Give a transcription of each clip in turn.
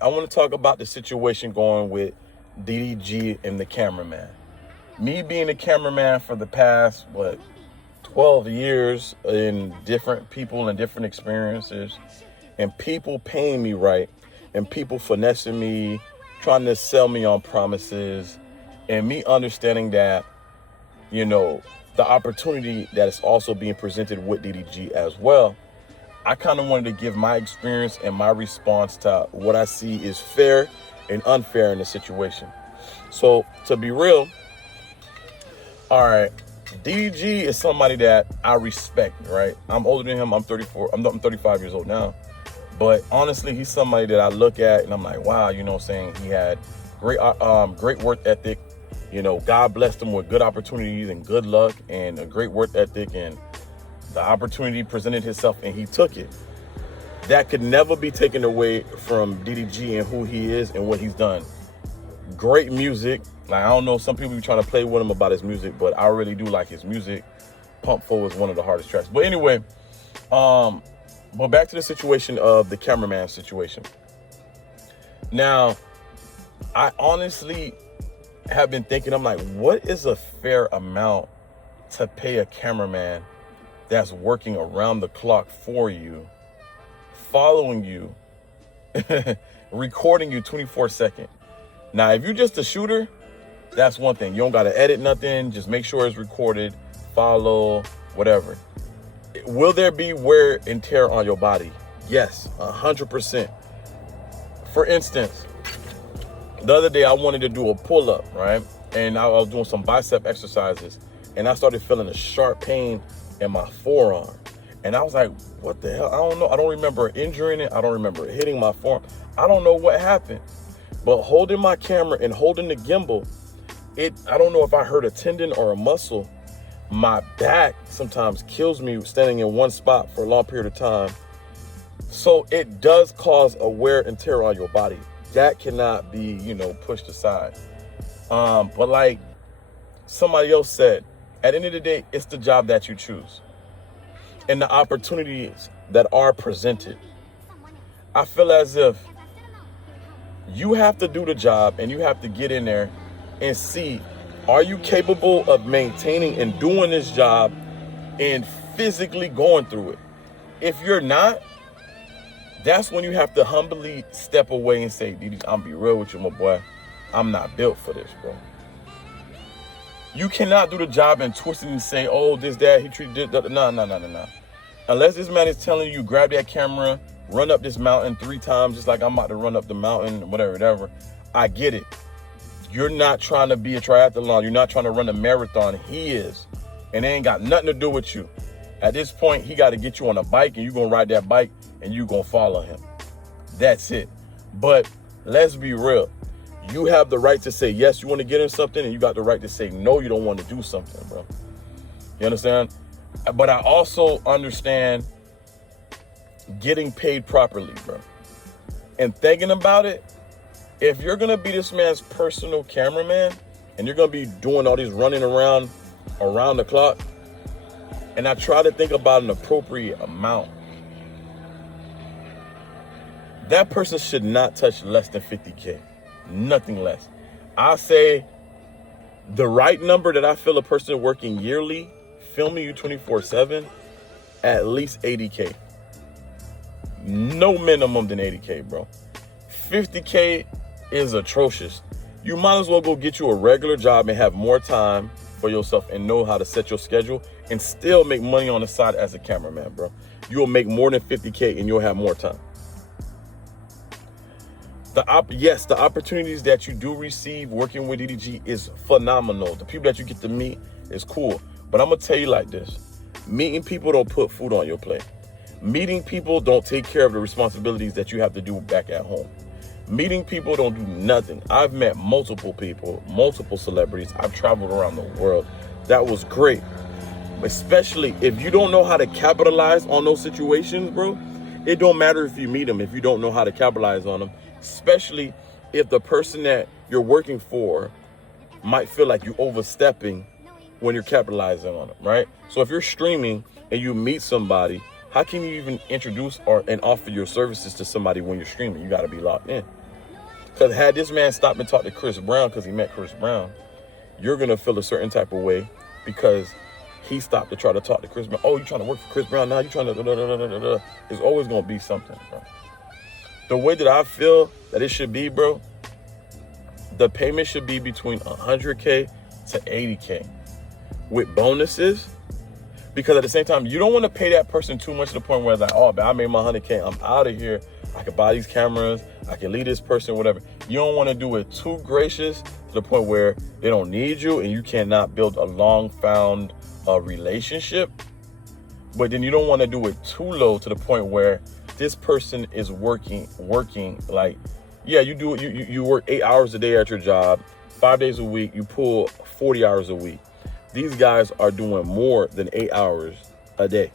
I want to talk about the situation going with DDG and the cameraman. Me being a cameraman for the past, 12 years in different people and different experiences, and people paying me right, and people finessing me, trying to sell me on promises, and me understanding that, the opportunity that is also being presented with DDG as well. I kind of wanted to give my experience and my response to what I see is fair and unfair in the situation. So to be real, all right, DDG is somebody that I respect, right? I'm older than him. I'm 34. I'm 35 years old now. But honestly, he's somebody that I look at and I'm like, wow, he had great work ethic. God blessed him with good opportunities and good luck and a great work ethic, and the opportunity presented itself and he took it. That could never be taken away from DDG and who he is and what he's done. Great music. Like, I don't know, some people be trying to play with him about his music, but I really do like his music. Pump Full is one of the hardest tracks. But anyway, but back to the situation of the cameraman situation. Now, I honestly have been thinking, I'm like, what is a fair amount to pay a cameraman that's working around the clock for you, following you, recording you 24/7. Now, if you're just a shooter, that's one thing. You don't got to edit nothing. Just make sure it's recorded, follow, whatever. Will there be wear and tear on your body? Yes, 100%. For instance, the other day I wanted to do a pull-up, right? And I was doing some bicep exercises, and I started feeling a sharp pain in my forearm. And I was like, what the hell? I don't know. I don't remember injuring it. I don't remember hitting my forearm. I don't know what happened. But holding my camera and holding the gimbal, I don't know if I hurt a tendon or a muscle. My back sometimes kills me standing in one spot for a long period of time. So it does cause a wear and tear on your body. That cannot be, pushed aside. But like somebody else said, at the end of the day, it's the job that you choose and the opportunities that are presented. I feel as if you have to do the job and you have to get in there and see, are you capable of maintaining and doing this job and physically going through it? If you're not, that's when you have to humbly step away and say, DD, I'm be real with you, my boy. I'm not built for this, bro. You cannot do the job and twist it and say, oh, this, that, he treated this. No. Unless this man is telling you, grab that camera, run up this mountain 3 times, just like I'm about to run up the mountain, whatever. I get it. You're not trying to be a triathlon. You're not trying to run a marathon. He is. And it ain't got nothing to do with you. At this point, he got to get you on a bike, and you're going to ride that bike, and you're going to follow him. That's it. But let's be real. You have the right to say, yes, you want to get in something, and you got the right to say, no, you don't want to do something, bro. You understand? But I also understand getting paid properly, bro. And thinking about it, if you're going to be this man's personal cameraman, and you're going to be doing all these running around the clock, and I try to think about an appropriate amount, that person should not touch less than 50K. Nothing less. I say the right number that I feel a person working yearly, filming you 24/7, at least 80K. No minimum than 80K, bro. 50K is atrocious. You might as well go get you a regular job and have more time for yourself and know how to set your schedule and still make money on the side as a cameraman, bro. You'll make more than 50K and you'll have more time. Yes, the opportunities that you do receive working with DDG is phenomenal. The people that you get to meet is cool. But I'm going to tell you like this. Meeting people don't put food on your plate. Meeting people don't take care of the responsibilities that you have to do back at home. Meeting people don't do nothing. I've met multiple people, multiple celebrities. I've traveled around the world. That was great. Especially if you don't know how to capitalize on those situations, bro. It don't matter if you meet them if you don't know how to capitalize on them. Especially if the person that you're working for might feel like you're overstepping when you're capitalizing on them, right? So if you're streaming and you meet somebody, how can you even introduce and offer your services to somebody when you're streaming? You got to be locked in. Because had this man stopped and talked to Chris Brown because he met Chris Brown, you're going to feel a certain type of way because he stopped to try to talk to Chris Brown. Oh, you trying to work for Chris Brown now? You trying to da-da-da-da-da-da. There's always going to be something, bro. The way that I feel that it should be, bro, the payment should be between 100K to 80K with bonuses. Because at the same time, you don't want to pay that person too much to the point where it's like, oh, I made my 100K. I'm out of here. I can buy these cameras. I can lead this person, whatever. You don't want to do it too gracious to the point where they don't need you and you cannot build a long-found relationship. But then you don't want to do it too low to the point where this person is working like, yeah, you work 8 hours a day at your job, 5 days a week. You pull 40 hours a week. These guys are doing more than 8 hours a day.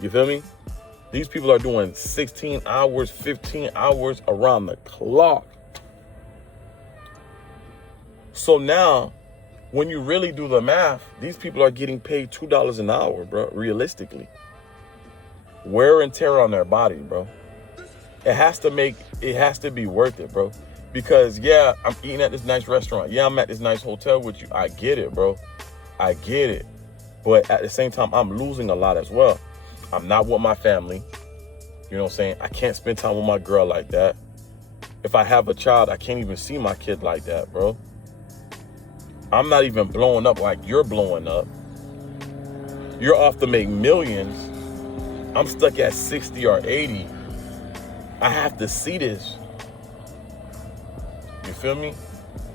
You feel me? These people are doing 16 hours, 15 hours around the clock. So now, when you really do the math, these people are getting paid $2 an hour, bro, realistically. Wear and tear on their body, bro. It has to be worth it, bro. Because, yeah, I'm eating at this nice restaurant. Yeah, I'm at this nice hotel with you. I get it, bro. I get it. But at the same time, I'm losing a lot as well. I'm not with my family. You know what I'm saying? I can't spend time with my girl like that. If I have a child, I can't even see my kid like that, bro. I'm not even blowing up like you're blowing up. You're off to make millions. I'm stuck at 60 or 80. I have to see this. You feel me?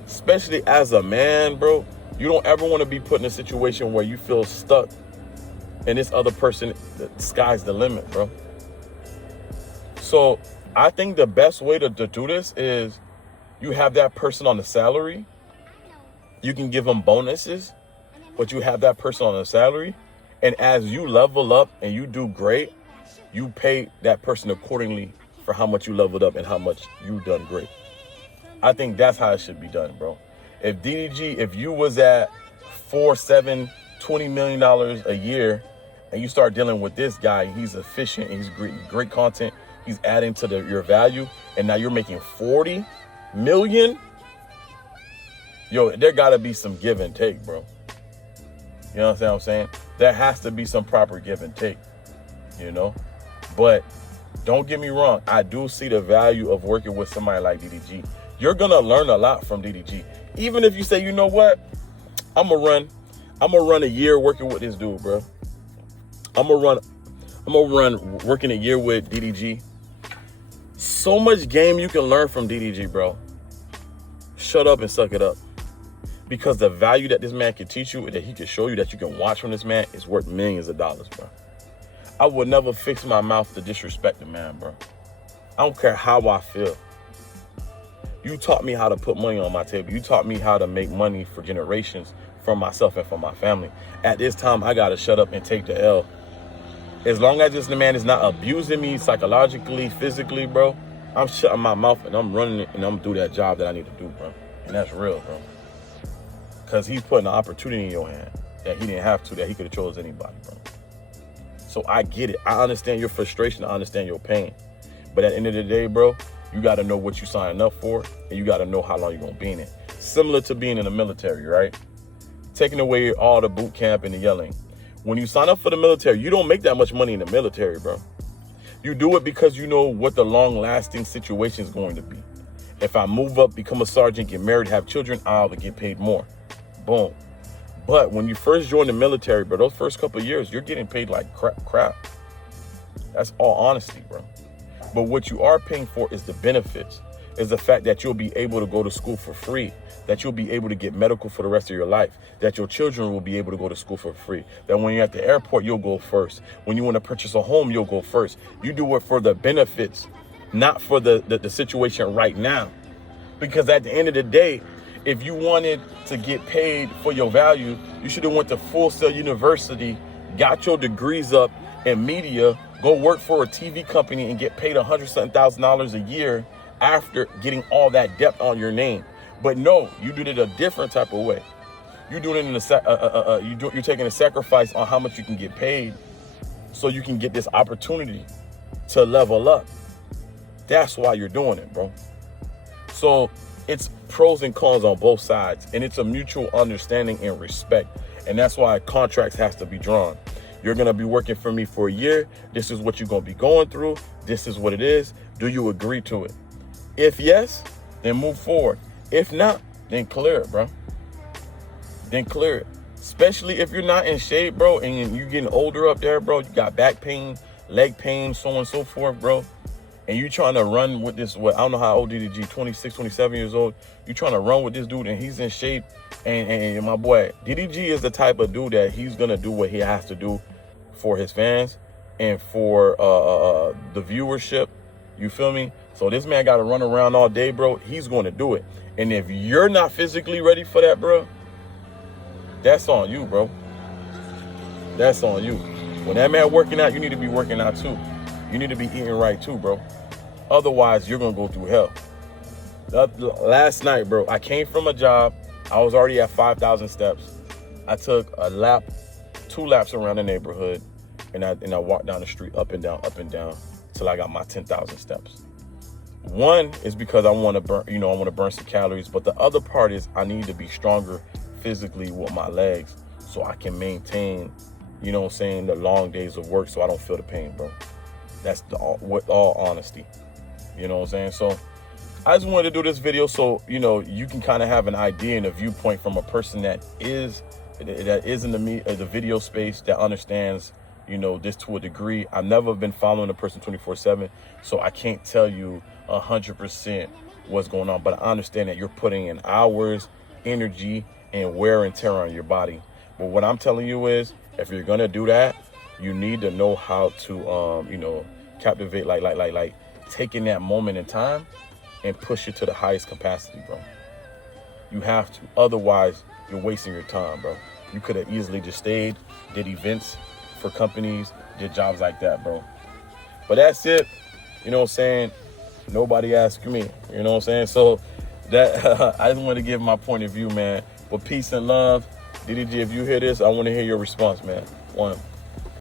Especially as a man, bro. You don't ever want to be put in a situation where you feel stuck and this other person, the sky's the limit, bro. So I think the best way to do this is you have that person on the salary. You can give them bonuses, but you have that person on the salary. And as you level up and you do great, you pay that person accordingly for how much you leveled up and how much you done great. I think that's how it should be done, bro. If DDG, if you was at $4, $7, $20 million a year and you start dealing with this guy, he's efficient, and he's great content, he's adding to your value, and now you're making 40 million, yo, there gotta be some give and take, bro. You know what I'm saying? There has to be some proper give and take, you know? But don't get me wrong, I do see the value of working with somebody like DDG. You're gonna learn a lot from DDG. Even if you say, you know what, I'm gonna run a year working with this dude, bro. I'm gonna run working a year with DDG. So much game you can learn from DDG, bro. Shut up and suck it up. Because the value that this man can teach you, that he can show you, that you can watch from this man, is worth millions of dollars, bro. I would never fix my mouth to disrespect the man, bro. I don't care how I feel. You taught me how to put money on my table. You taught me how to make money for generations for myself and for my family. At this time, I got to shut up and take the L. As long as this man is not abusing me psychologically, physically, bro, I'm shutting my mouth and I'm running it and I'm doing that job that I need to do, bro. And that's real, bro. Because he's putting an opportunity in your hand that he didn't have to, that he could have chose anybody, bro. So I get it. I understand your frustration. I understand your pain. But at the end of the day, bro, you got to know what you signed up for, and you got to know how long you're going to be in it. Similar to being in the military, right? Taking away all the boot camp and the yelling. When you sign up for the military, you don't make that much money in the military, bro. You do it because you know what the long-lasting situation is going to be. If I move up, become a sergeant, get married, have children, I'll get paid more. Boom. But when you first join the military, bro, those first couple of years, you're getting paid like crap. That's all honesty, bro. But what you are paying for is the benefits, is the fact that you'll be able to go to school for free, that you'll be able to get medical for the rest of your life, that your children will be able to go to school for free, that when you're at the airport, you'll go first. When you want to purchase a home, you'll go first. You do it for the benefits, not for the situation right now. Because at the end of the day, if you wanted to get paid for your value, you should have went to Full Sail University, got your degrees up in media, go work for a TV company and get paid $100,000 a year after getting all that depth on your name. But no, you did it a different type of way. You're doing it you're taking a sacrifice on how much you can get paid so you can get this opportunity to level up. That's why you're doing it, bro. So it's pros and cons on both sides, and it's a mutual understanding and respect. And that's why contracts has to be drawn. You're going to be working for me for a year. This is what you're going to be going through. This is what it is. Do you agree to it? If yes, then move forward. If not, then clear it, bro. Then clear it. Especially if you're not in shape, bro, and you're getting older up there, bro. You got back pain, leg pain, so on and so forth, bro. And you trying to run with this, I don't know how old DDG, 26, 27 years old. You trying to run with this dude, and he's in shape. And my boy, DDG is the type of dude that he's going to do what he has to do for his fans and for the viewership. You feel me? So this man got to run around all day, bro. He's going to do it. And if you're not physically ready for that, bro, that's on you, bro. That's on you. When that man working out, you need to be working out too. You need to be eating right too, bro. Otherwise, you're going to go through hell. Last night, bro, I came from a job. I was already at 5,000 steps. I took a lap, 2 laps around the neighborhood, and I walked down the street up and down till I got my 10,000 steps. One is because I want to burn, I want to burn some calories, but the other part is I need to be stronger physically with my legs so I can maintain, the long days of work so I don't feel the pain, bro. That's with all honesty. You know what I'm saying? So I just wanted to do this video so, you can kind of have an idea and a viewpoint from a person that is in the video space, that understands, this to a degree. I've never been following a person 24/7, so I can't tell you 100% what's going on, but I understand that you're putting in hours, energy, and wear and tear on your body. But what I'm telling you is, if you're gonna do that, you need to know how to, captivate, like taking that moment in time and push it to the highest capacity, bro. You have to. Otherwise, you're wasting your time, bro. You could have easily just stayed, did events for companies, did jobs like that, bro. But that's it. You know what I'm saying? Nobody asked me. You know what I'm saying? So that I just want to give my point of view, man. But peace and love. DDG, if you hear this, I want to hear your response, man. 1.